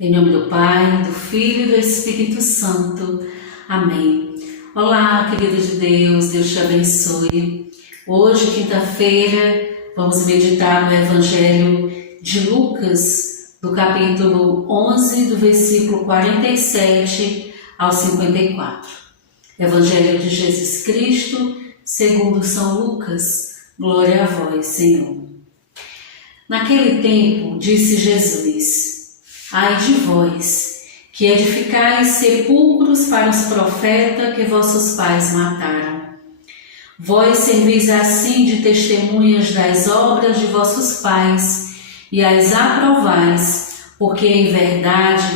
Em nome do Pai, do Filho e do Espírito Santo. Amém. Olá, querido de Deus, Deus te abençoe. Hoje, quinta-feira, vamos meditar no Evangelho de Lucas, do capítulo 11, do versículo 47 ao 54. Evangelho de Jesus Cristo, segundo São Lucas. Glória a vós, Senhor. Naquele tempo, disse Jesus: ai de vós, que edificais sepulcros para os profetas que vossos pais mataram. Vós servis assim de testemunhas das obras de vossos pais, e as aprovais, porque em verdade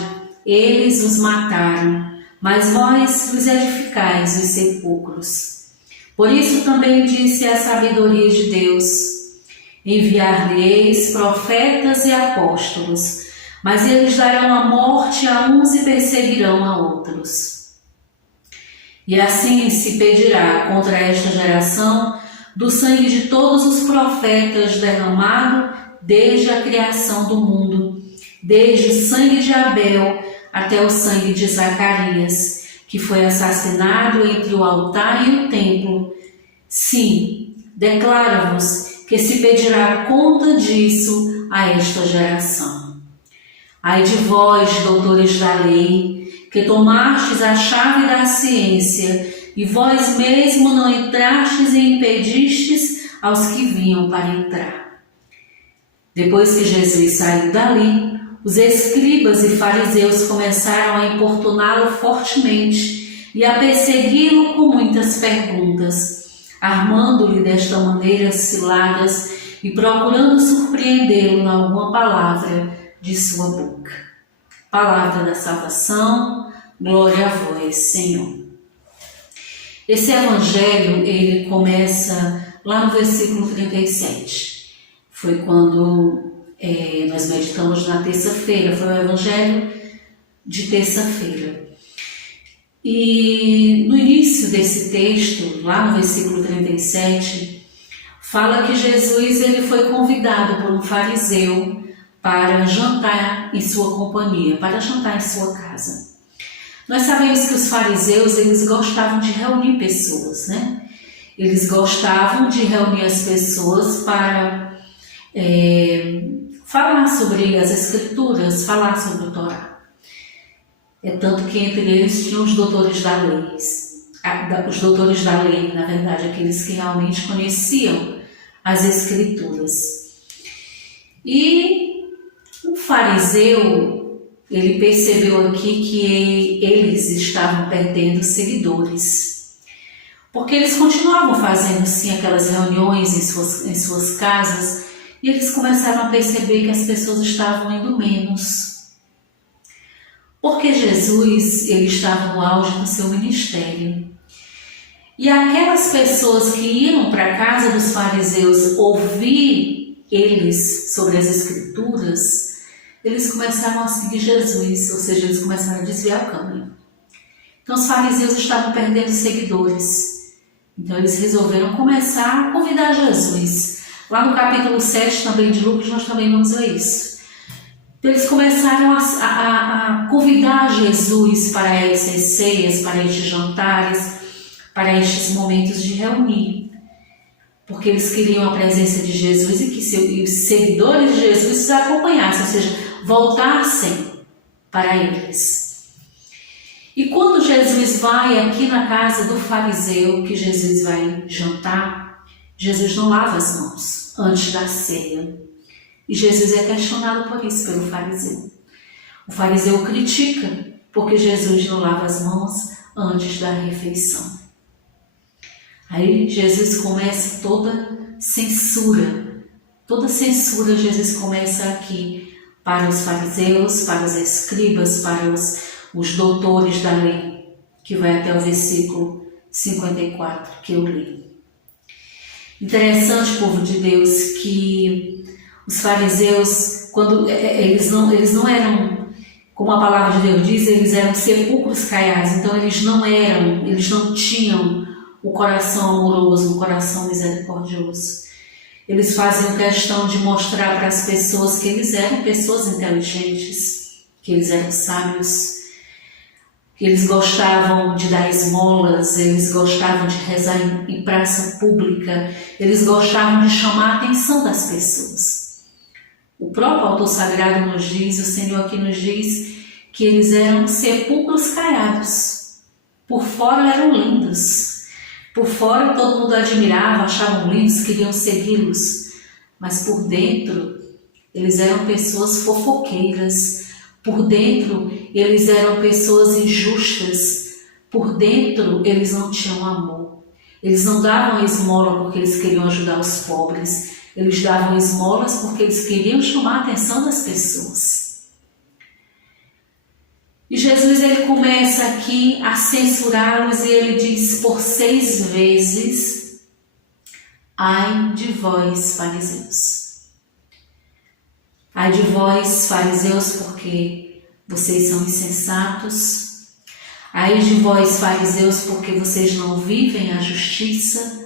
eles os mataram, mas vós os edificais os sepulcros. Por isso também disse a sabedoria de Deus: enviar-lhe-eis profetas e apóstolos, mas eles darão a morte a uns e perseguirão a outros. E assim se pedirá contra esta geração do sangue de todos os profetas derramado desde a criação do mundo, desde o sangue de Abel até o sangue de Zacarias, que foi assassinado entre o altar e o templo. Sim, declaro-vos que se pedirá conta disso a esta geração. Ai de vós, doutores da lei, que tomastes a chave da ciência, e vós mesmo não entrastes e impedistes aos que vinham para entrar. Depois que Jesus saiu dali, os escribas e fariseus começaram a importuná-lo fortemente e a persegui-lo com muitas perguntas, armando-lhe desta maneira ciladas e procurando surpreendê-lo em alguma palavra de sua boca. Palavra da salvação, glória a vós, Senhor. Esse evangelho, ele começa lá no versículo 37. Foi quando nós meditamos na terça-feira, foi o evangelho de terça-feira. E no início desse texto, lá no versículo 37, fala que Jesus ele foi convidado por um fariseu para jantar em sua companhia, para jantar em sua casa. Nós sabemos que os fariseus, eles gostavam de reunir pessoas, né? Eles gostavam de reunir as pessoas para falar sobre as Escrituras, falar sobre o Torá. É tanto que entre eles tinham os doutores da lei. Os doutores da lei, na verdade, aqueles que realmente conheciam as Escrituras. E o fariseu, ele percebeu aqui que eles estavam perdendo seguidores, porque eles continuavam fazendo sim aquelas reuniões em suas casas, e eles começaram a perceber que as pessoas estavam indo menos, porque Jesus ele estava no auge do seu ministério. E aquelas pessoas que iam para a casa dos fariseus ouvir eles sobre as Escrituras, eles começaram a seguir Jesus, ou seja, eles começaram a desviar o caminho. Então os fariseus estavam perdendo seguidores. Então eles resolveram começar a convidar Jesus. Lá no capítulo 7 também de Lucas nós também vamos ver isso. Então eles começaram a convidar Jesus para essas ceias, para estes jantares, para estes momentos de reunir. Porque eles queriam a presença de Jesus e que os seguidores de Jesus os acompanhassem, ou seja, voltassem para eles. E quando Jesus vai aqui na casa do fariseu, que Jesus vai jantar, Jesus não lava as mãos antes da ceia. E Jesus é questionado por isso pelo fariseu. O fariseu critica porque Jesus não lava as mãos antes da refeição. Aí Jesus começa toda censura Jesus começa aqui para os fariseus, para os escribas, para os doutores da lei, que vai até o versículo 54 que eu li. Interessante, povo de Deus, que os fariseus, quando eles não eram Como a palavra de Deus diz, eles eram sepulcros caiados, então eles não tinham o coração amoroso, o coração misericordioso. Eles faziam questão de mostrar para as pessoas que eles eram pessoas inteligentes, que eles eram sábios, que eles gostavam de dar esmolas, eles gostavam de rezar em praça pública, eles gostavam de chamar a atenção das pessoas. O próprio autor sagrado nos diz, o Senhor aqui nos diz, que eles eram sepulcros caiados. Por fora eram lindos. Por fora todo mundo admirava, achavam lindos, queriam segui-los. Mas por dentro eles eram pessoas fofoqueiras. Por dentro eles eram pessoas injustas. Por dentro eles não tinham amor. Eles não davam esmola porque eles queriam ajudar os pobres. Eles davam esmolas porque eles queriam chamar a atenção das pessoas. E Jesus ele começa aqui a censurá-los e ele diz por 6 vezes: ai de vós, fariseus. Ai de vós, fariseus, porque vocês são insensatos. Ai de vós, fariseus, porque vocês não vivem a justiça.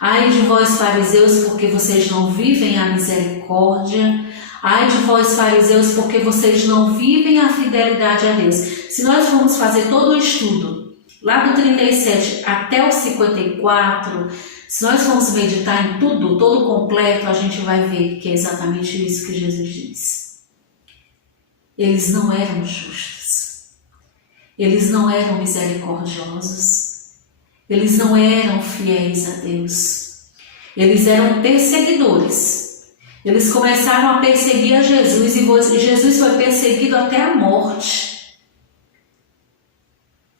Ai de vós, fariseus, porque vocês não vivem a misericórdia. Ai de vós, fariseus, porque vocês não vivem a fidelidade a Deus. Se nós formos fazer todo o estudo, lá do 37 até o 54, se nós formos meditar em tudo, todo completo, a gente vai ver que é exatamente isso que Jesus diz. Eles não eram justos. Eles não eram misericordiosos. Eles não eram fiéis a Deus. Eles eram perseguidores. Eles começaram a perseguir a Jesus e Jesus foi perseguido até a morte.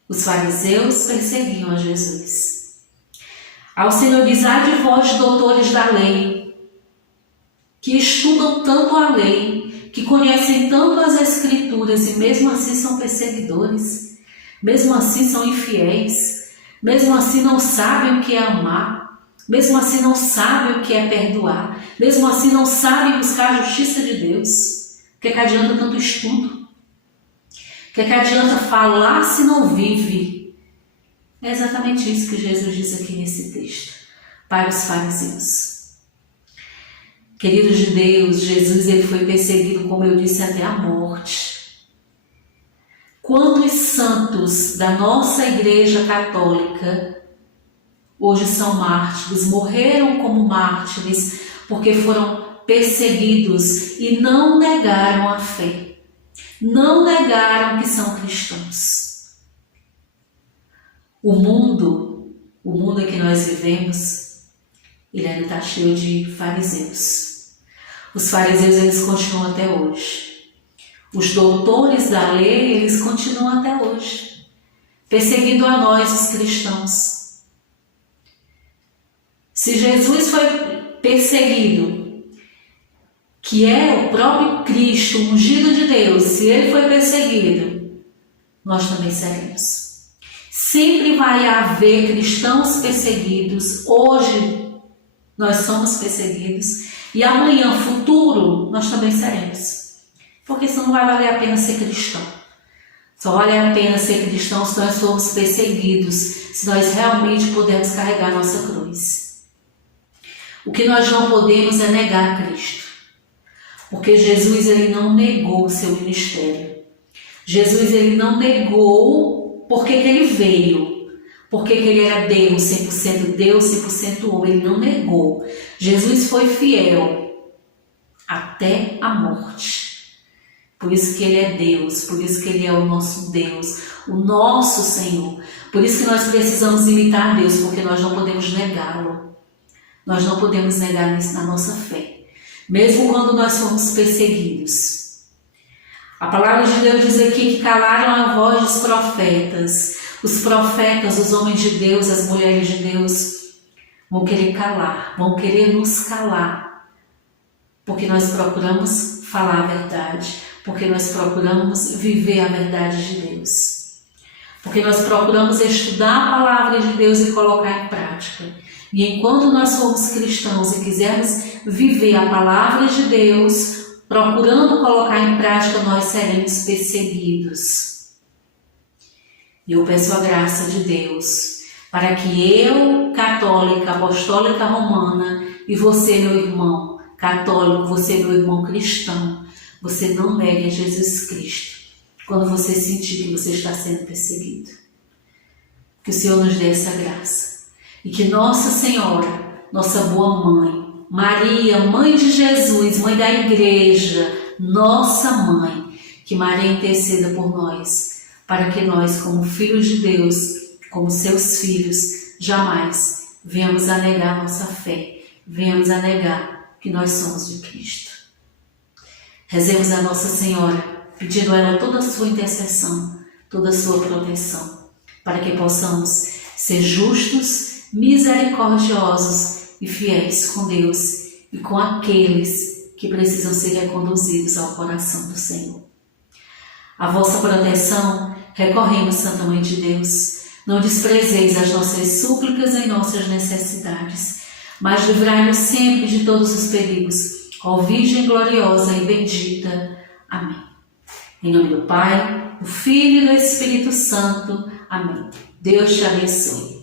Os fariseus perseguiam a Jesus. Ao Senhor diz: ai de vós, doutores da lei, que estudam tanto a lei, que conhecem tanto as Escrituras e mesmo assim são perseguidores, mesmo assim são infiéis. Mesmo assim não sabem o que é amar, mesmo assim não sabem o que é perdoar, mesmo assim não sabem buscar a justiça de Deus. O que é que adianta tanto estudo? O que é que adianta falar se não vive? É exatamente isso que Jesus diz aqui nesse texto, para os fariseus. Queridos de Deus, Jesus ele foi perseguido, como eu disse, até a morte. Quantos santos da nossa Igreja Católica hoje são mártires, morreram como mártires porque foram perseguidos e não negaram a fé, não negaram que são cristãos. O mundo em que nós vivemos, ele ainda está cheio de fariseus. Os fariseus eles continuam até hoje. Os doutores da lei, eles continuam até hoje, perseguindo a nós, os cristãos. Se Jesus foi perseguido, que é o próprio Cristo, ungido de Deus, se ele foi perseguido, nós também seremos. Sempre vai haver cristãos perseguidos. Hoje nós somos perseguidos e amanhã, futuro, nós também seremos. Porque senão não vai valer a pena ser cristão. Só vale a pena ser cristão se nós formos perseguidos, se nós realmente pudermos carregar a nossa cruz. O que nós não podemos é negar Cristo. Porque Jesus ele não negou o seu ministério. Jesus ele não negou porque que ele veio. Porque que ele era Deus, 100% homem. Ele não negou. Jesus foi fiel até a morte. Por isso que ele é Deus, por isso que ele é o nosso Deus, o nosso Senhor. Por isso que nós precisamos imitar Deus, porque nós não podemos negá-lo. Nós não podemos negar isso na nossa fé, mesmo quando nós fomos perseguidos. A palavra de Deus diz aqui que calaram a voz dos profetas. Os profetas, os homens de Deus, as mulheres de Deus, vão querer calar, vão querer nos calar, porque nós procuramos falar a verdade. Porque nós procuramos viver a verdade de Deus. Porque nós procuramos estudar a palavra de Deus e colocar em prática. E enquanto nós formos cristãos e quisermos viver a palavra de Deus, procurando colocar em prática, nós seremos perseguidos. E eu peço a graça de Deus para que eu, católica, apostólica romana, e você, meu irmão católico, você, meu irmão cristão, você não negue a Jesus Cristo quando você sentir que você está sendo perseguido. Que o Senhor nos dê essa graça. E que Nossa Senhora, nossa boa mãe, Maria, mãe de Jesus, mãe da igreja, nossa mãe, que Maria interceda por nós, para que nós, como filhos de Deus, como seus filhos, jamais venhamos a negar nossa fé, venhamos a negar que nós somos de Cristo. Rezemos a Nossa Senhora, pedindo a ela toda a sua intercessão, toda a sua proteção, para que possamos ser justos, misericordiosos e fiéis com Deus e com aqueles que precisam ser reconduzidos ao coração do Senhor. A vossa proteção recorremos, Santa Mãe de Deus. Não desprezeis as nossas súplicas em nossas necessidades, mas livrai-nos sempre de todos os perigos, ó Virgem gloriosa e bendita. Amém. Em nome do Pai, do Filho e do Espírito Santo. Amém. Deus te abençoe.